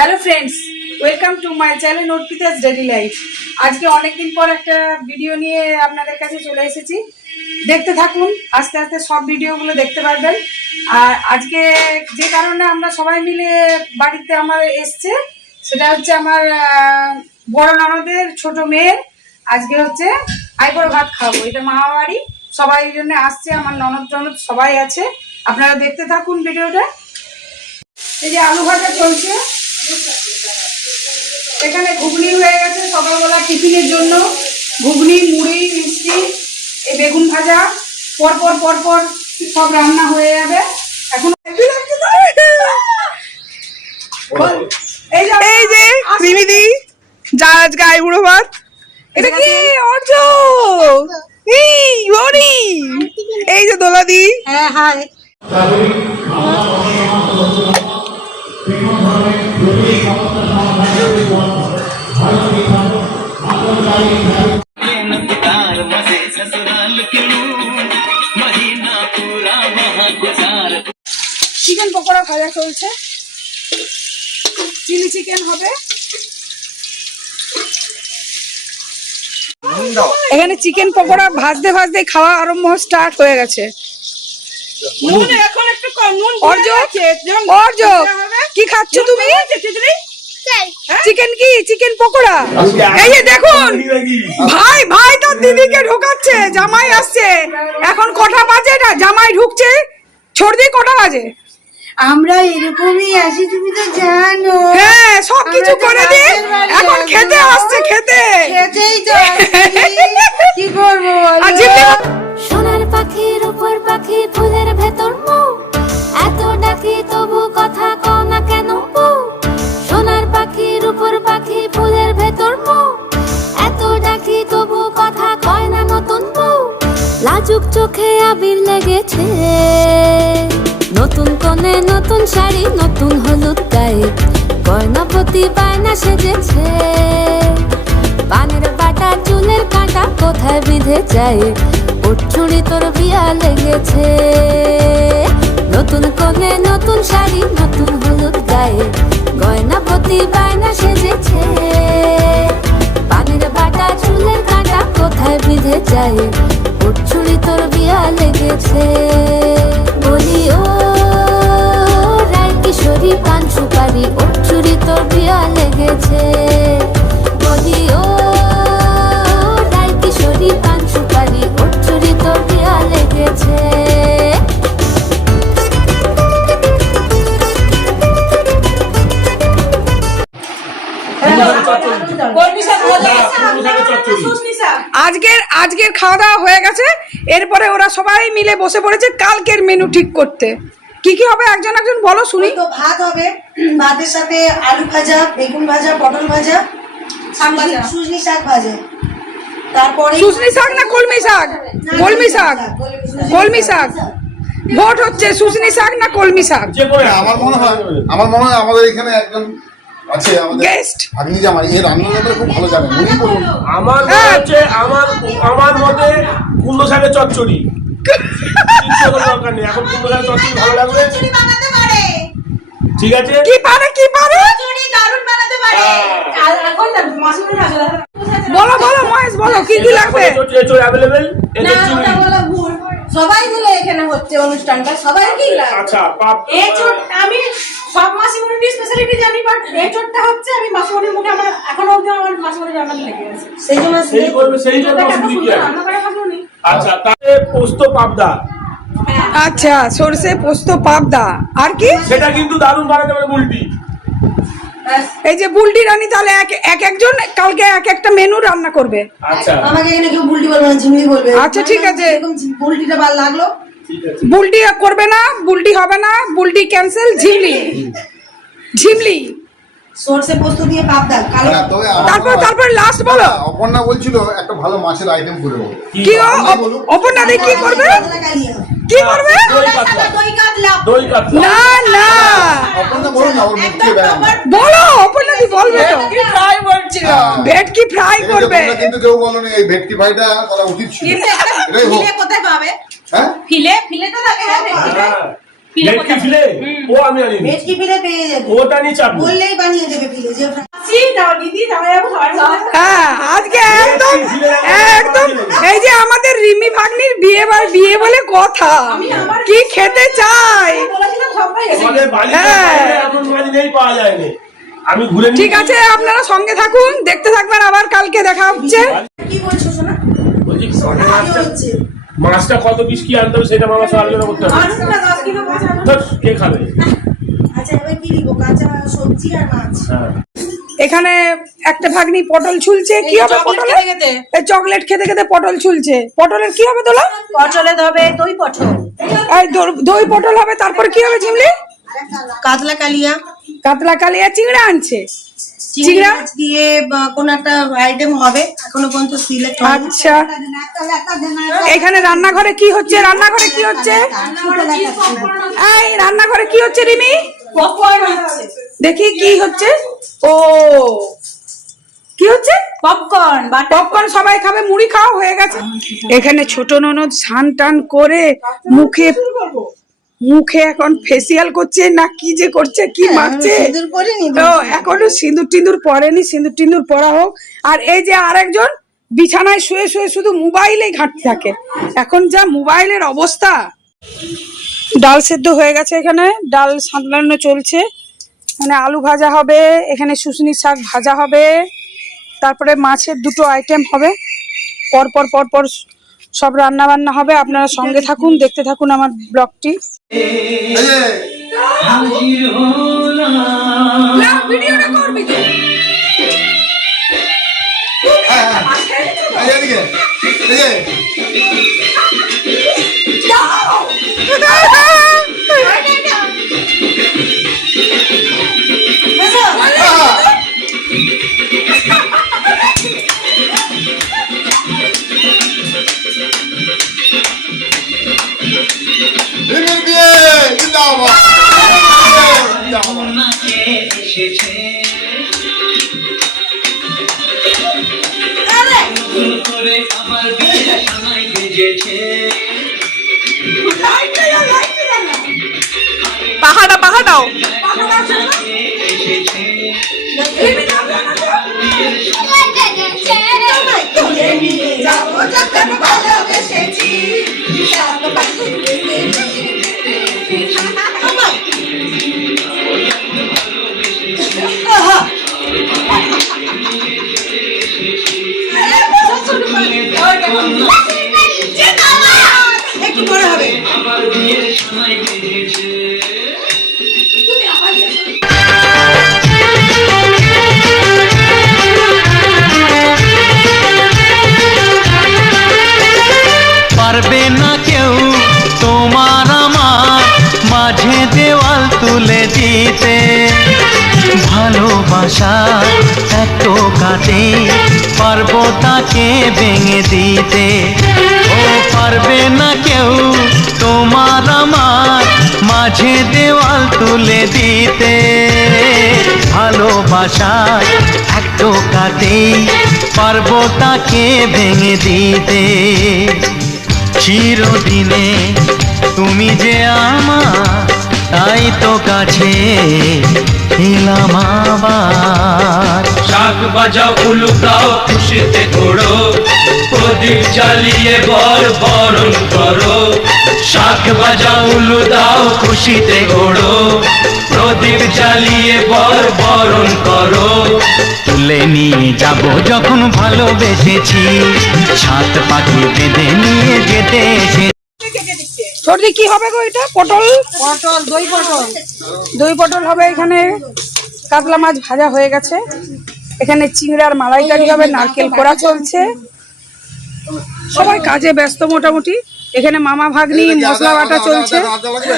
Hello friends, welcome to my channel নোটপিতাস daily life. আজকে অনেকদিন পর একটা ভিডিও নিয়ে আপনাদের কাছে চলে এসেছি। দেখতে থাকুন, আস্তে আস্তে সব ভিডিওগুলো দেখতে পারবেন। আর আজকে যে কারণে আমরা সবাই মিলে বাড়িতে আমার এসছে, সেটা হচ্ছে আমার বড় ননদের ছোট মেয়ের আজকে হচ্ছে আইবুড়ো ভাত খাবো। এটা মামা বাড়ি, সবাই এই জন্য আসছে। আমার ননদ সবাই আছে, আপনারা দেখতে থাকুন ভিডিওটা। এই যে আলু ভাজা চলছে, এখানে ঘুগনি হয়ে গেছে সকালবেলা টিফিনের জন্য। ঘুগনি, মুড়ি, মিষ্টি, এই বেগুন ভাজা পরপর সব রান্না হয়ে যাবে। এখন এই যে রিমিদি যা আজকে আইবুড়ো ভাত। এটা কি অর্জ? এই ওরি, এই যে দোলাদি। হ্যাঁ হাই। চিকেন পকোড়া ভাজা চলছে, চিলি চিকেন হবে। এখানে চিকেন পকোড়া ভাজতে ভাজতে খাওয়া আরম্ভ স্টার্ট হয়ে গেছে। অর্জ, কি খাচ্ছ তুমি? চিকেন কি? চিকেন পকোড়া। এই যে দেখুন, ভাই তার দিদিকে ঢোকাচ্ছে। জামাই আসছে। এখন কটা বাজে? না, জামাই ঢুকছে। ছড়দি কটা বাজে? আমরা এরকমই আছি, তুমি তো জানো। হ্যাঁ, সবকিছু করে দি। এখন খেতে আসছে, খেতেই তো কি করবো? সোনার পাখির উপর পাখি, ফুলের ভেতর মৌ, এত ডাকি তবু কথা কও না কেন বউ? সোনার পাখির উপর পাখি, ফুলের ভেতর মৌ, এত ডাকি তবু কথা কয় না নতুন বউ। লাজুক চোখে আবির লেগেছে, নতুন কোণে নতুন শাড়ি, নতুন হলুদ গায়ে, গয়নাপতি বায়না সেজেছে। পানের বাটা, চুলের কাঁটা কোথায় বিঁধে যায়, উঠছুড়ি তোর বিয়া লেগেছে। নতুন কোণে নতুন শাড়ি, নতুন হলুদ গায়ে, গয়নাপতি বায়না সেজেছে। পানের বাটা, চুলের কাঁটা কোথায় বিঁধে যায়, উঠছুড়ি তোর বিয়া লেগেছে। বলি ও রায় কিশোরী, পান সুপারি, উঠছুড়ি তোর বিয়া লেগেছে। বলি ও রায় কিশোরী, পান সুপারি, উঠছুড়ি তোর বিয়া লেগেছে। আজকের খাওয়া দাওয়া হয়ে গেছে। এরপরে ওরা সবাই মিলে বসে পড়েছে কালকের মেনু ঠিক করতে। কি কি হবে একজন বলো শুনি। তো ভাত হবে, ভাতের সাথে আলু ভাজা, বেগুন ভাজা, পটল ভাজা, সুজনি শাক ভাজা। তারপরে সুজনি শাক না কলমি শাক? কলমি শাক। ভোট হচ্ছে সুজনি শাক না কলমি শাক। আমার মনে হয় আমাদের এখানে একজন আছে, আমাদের গেস্ট আপনি যে আমার এই রান্নাটা খুব ভালো জানেন, উনি বলুন। আমার মনে হচ্ছে আমার মতে কুমড়ো শাকের চচ্চড়ি। দরকার নেই, এখন কুমড়ো শাকের চচ্চড়ি ভালো লাগবে। ঠিক আছে, কি পারে বলো মহেশ, বলো কি কি লাগবে। অ্যাভেলেবেল সবাই মিলে এখানে হচ্ছে অনুষ্ঠানটা, সবাই কি লাগে। আচ্ছা, আমি সব মাসিমণির স্পেশালিটি জানি, বাট এই চটটা হচ্ছে আমি মাসিমণির মুখে আমার এখনো অবধি আমার মাসিমণির রান্না লেগে আছে। সেই জন্য রান্না করে মাসিমণি। আচ্ছা, তাহলে পোস্ত পাবদা। আচ্ছা, সরষে পোস্ত পাবদা। আর কি? সেটা কিন্তু দারুণ বানাতে পারে বুলটি। এই যে বুলটি রানী, তাহলে একজন কালকে এক একটা মেনু রান্না করবে। আচ্ছা, আমাকে এখানে কেউ বুলটি বলবে না, ঝিমলি বলবে। আচ্ছা ঠিক আছে, বুলটিটা ভালো লাগলো। ঠিক আছে, বুলটি করবে না, বুলটি হবে না, বুলটি ক্যান্সেল। ঝিমলি সরষে পোস্ত দিয়ে পাবদা কালো। তারপর লাস্ট বলো। অপর্ণা বলছিল একটা ভালো মাছের আইটেম করে দেবো। কি অপর্ণা দি কি করবে? কি করবে? দই কাতলা। না অপর্ণা বলুন না, ওর মুখ দিয়ে বেরান না। বলো, অপর্ণা দি বলবে তো। ভেটকি ফ্রাই করবে। তোমরা কিন্তু কেউ বলো না এই ভেটকি ফ্রাইটা করা উচিত ছিল। এটাই হোক। কোথায় পাবে? হ্যাঁ, ফিলে তো থাকে। ভেটকি ফিলে ও আমি আনি ভেটকি ফিলে পেয়ে যাবে, ওটা নিয়ে চাপ নেই। বললেই বানিয়ে দেবে ফিলে যে দিদি জামাই যাবো সবাই মিলে। হ্যাঁ আজকে একদম একদম এই যে আমাদের রিমি ভাগ্নির বিয়ে বলে কথা, কি খেতে চাই। বলেছিলাম সবাই এসে আমাদের বাড়িতে হ্যাঁ। এমন মাছ নেই, পাওয়া যায়নি। আমি ঘুরে নিয়ে- ঠিক আছে আপনারা সঙ্গে থাকুন, দেখতে থাকবেন, আবার কালকে দেখা হচ্ছে। কি বলছো শোনা? বলছি, কি হচ্ছে? মাছটা কত পিস কি আনতে হবে সেটা মামার সাথে আলোচনা করতে হবে। আনবো না, 10 কিলো মাছ আনবো। ধুস, কে খাবে? আচ্ছা এবার কি দিব? কাঁচা সবজি আর মাছ। হ্যাঁ। এখানে একটা ভাগ্নি পটল ছুলছে, কি হবে পটলে? এই চকলেট খেতে খেতে পটল ছুলছে। পটলের কি হবে তোলা? পটলে হবে দই পটল, এই দই পটল হবে, তারপর কি হবে ঝিমলি? কাতলা কালিয়া, কাতলা কালিয়া চিংড়া আনছে। চিংড়ি চিংড়া মাছ দিয়ে বা কোন একটা আইটেম হবে, এখনো পর্যন্ত সিলেক্ট হয়নি। আচ্ছা, এখানে রান্নাঘরে কি হচ্ছে? রান্নাঘরে কি হচ্ছে? এই রান্নাঘরে কি হচ্ছে রিমি? পপকর্ন হচ্ছে। দেখি কি হচ্ছে। ও কি হচ্ছে? পপকর্ন বাটা পপকর্ন সবাই খাবে, মুড়ি খাওয়া হয়ে গেছে। এখানে ছোট ননদ স্নান টান করে মুখে এখন ফেসিয়াল করছে না কি যে করছে, কি মাখছে। সিঁদুর পরিনি তো এখনো সিঁদুর টিন্দুর পরেনি, সিঁদুর টিন্দুর পরা হোক। আর এই যে আরেকজন বিছানায় শুয়ে শুয়ে শুধু মোবাইলেই ঘাঁটতে থাকে। এখন যা মোবাইলের অবস্থা। ডাল সেদ্ধ হয়ে গেছে, এখানে ডাল সাঁতলানো চলছে, মানে আলু ভাজা হবে, এখানে শুশনি শাক ভাজা হবে, তারপরে মাছের দুটো আইটেম হবে, পরপর পরপর সব রান্না বান্না হবে। আপনারা সঙ্গে থাকুন, দেখতে থাকুন আমার ব্লগটি। এই যে, ভিডিওটা করবি তো? হ্যাঁ, হ্যাঁ। এই যে এদিকে, এই যে, আহা! রিমির বিয়ে, জিন্দাবাদ। জিন্দাবাদ। পাহাড়াও একটু পরে হবে। পারবে না কেউ তোমার আমার মাঝে দেওয়াল তুলে দিতে, ভালোবাসা এত কাটে পারবো তাকে ভেঙে দিতে। ও পারবে না কেউ তোমার আমার মাঝে দেওয়াল তুলে দিতে, ভালোবাসা এত কাটে পারবো তাকে ভেঙে দিতে। চিরদিনে তুমি যে আমার, তাই তো কাছে এলাম আবার। শাক বাজাও উলু দাও খুশিতে ঘোড়ো, প্রদীপ জ্বালিয়ে বরণ করো। শাক বাজাও উলু দাও খুশিতে ঘোড়ো, প্রদীপ জ্বালিয়ে বরণ করো। তুলে নিয়ে যাব যখন ভালোবেসেছি, সাত পাখি বেঁধে নিয়ে যেতে এসে। সর্দি কি হবে গো? এটা পটল, দই পটল, দই পটল হবে। এখানে কাতলা মাছ ভাজা হয়ে গেছে, এখানে চিংড়ার মালাইকারি হবে, নারকেল কোড়া চলছে, সবাই কাজে ব্যস্ত মোটামুটি। এখানে মামা ভাগ্নি মশলা বাটা চলছে। আদা লাগবে?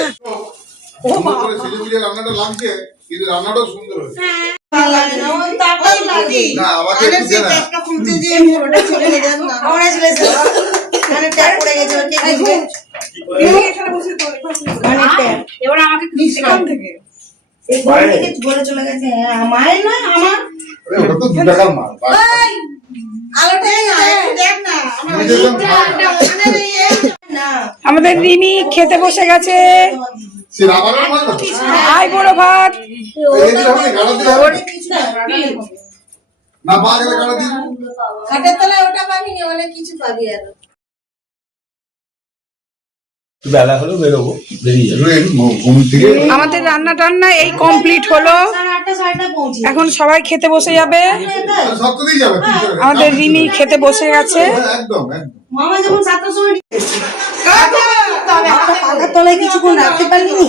সুন্দর করে সিলিপিলে রান্নাটা লাগছে, কিন্তু রান্নাটাও সুন্দর হয়েছে। ভালো লাগে না, ওই তারপর লাগে। না, আমাকে একটু দে না। ওটা চলে গেছে না। ওটা চলে গেছে। মানে ট্যাগ পড়ে গেছে, ওর কে দিবে? মানে ট্যাগ। এবার আমাকে এখান থেকে এই ঘর থেকে বলে চলে গেছে, আমায় নয় আমার। আরে ওটা তো 2 টাকার মাল। বাস। আলোটা দেখ না, আমার নিজের দাম ভালো। ওখানে না। আমাদের রিমি খেতে বসে গেছে। সে রাবারের মাল না তো? আই বড় ভাত। এই দিলে হবে না, গাড়া দিলে হবে না? না পা গেলে গাড়া দিলে খাটের তলায় ওটা পাবি না, অনেক কিছু পাবি আর বেলা হলো বেরোবো, বেরিয়ে যাবো। ঘুম থেকে আমাদের রান্না টান্না এই কমপ্লিট হলো। 8:30 সাড়ে পৌঁছি। এখন সবাই খেতে বসে যাবে। সব তো দিয়ে যাবে আমাদের রিমি খেতে বসে গেছে। একদম একদম। মামা যেমন 7টার সময় পাখার তলায় কিছুক্ষণ রাখতে পারবি নি?